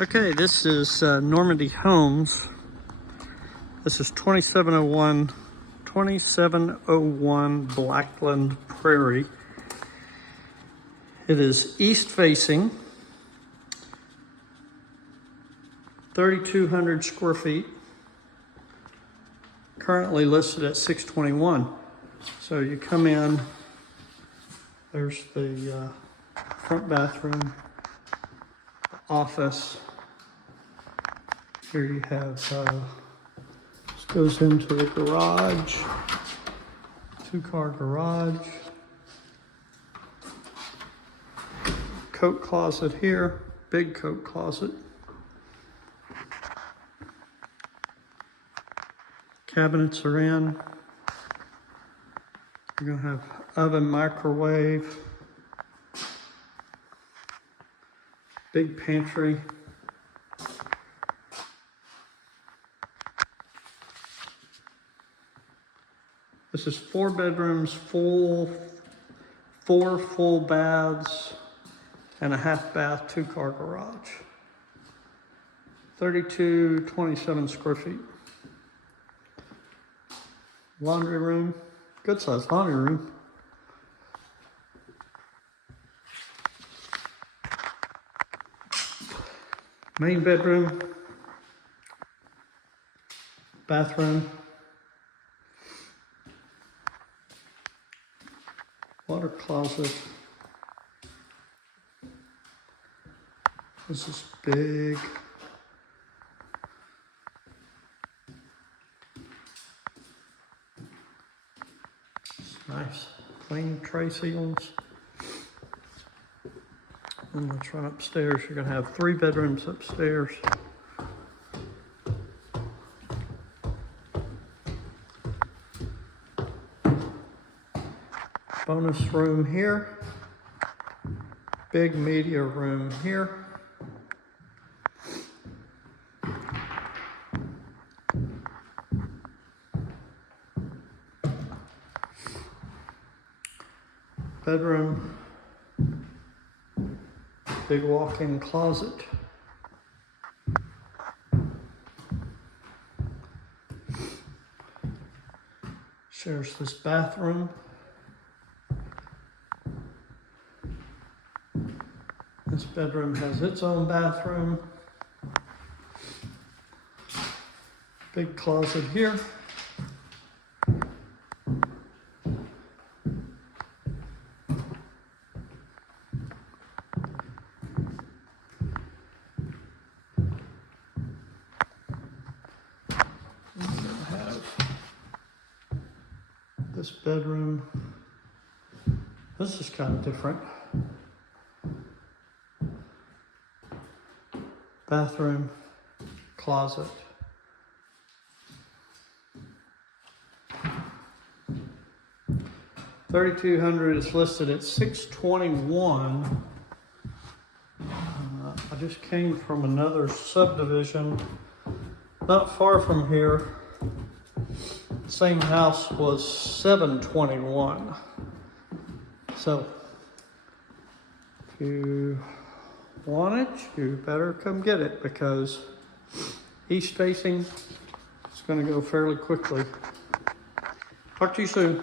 Okay, this is Normandy Homes. This is 2701 Blackland Prairie. It is east facing, 3,200 square feet, currently listed at $621. So you come in, there's the front bathroom, office. Here you have, this goes into the garage, 2-car garage. Coat closet here, big coat closet. Cabinets are in. You're gonna have oven, microwave, big pantry. This is 4 bedrooms, 4 full baths, and a half bath, 2-car garage. 3,227 square feet. Laundry room, good sized laundry room. Main bedroom, bathroom, water closet. This is big. It's nice, clean tray ceilings. And let's run upstairs. You're gonna have 3 bedrooms upstairs. Bonus room here. Big media room here. Bedroom. Big walk-in closet. Shares this bathroom. This bedroom has its own bathroom. Big closet here. This bedroom, this is kind of different. Bathroom, closet. $3,200 is listed at $621. I just came from another subdivision not far from here. Same house was $721. So if you want it, you better come get it, because east facing, it's going to go fairly quickly. Talk to you soon.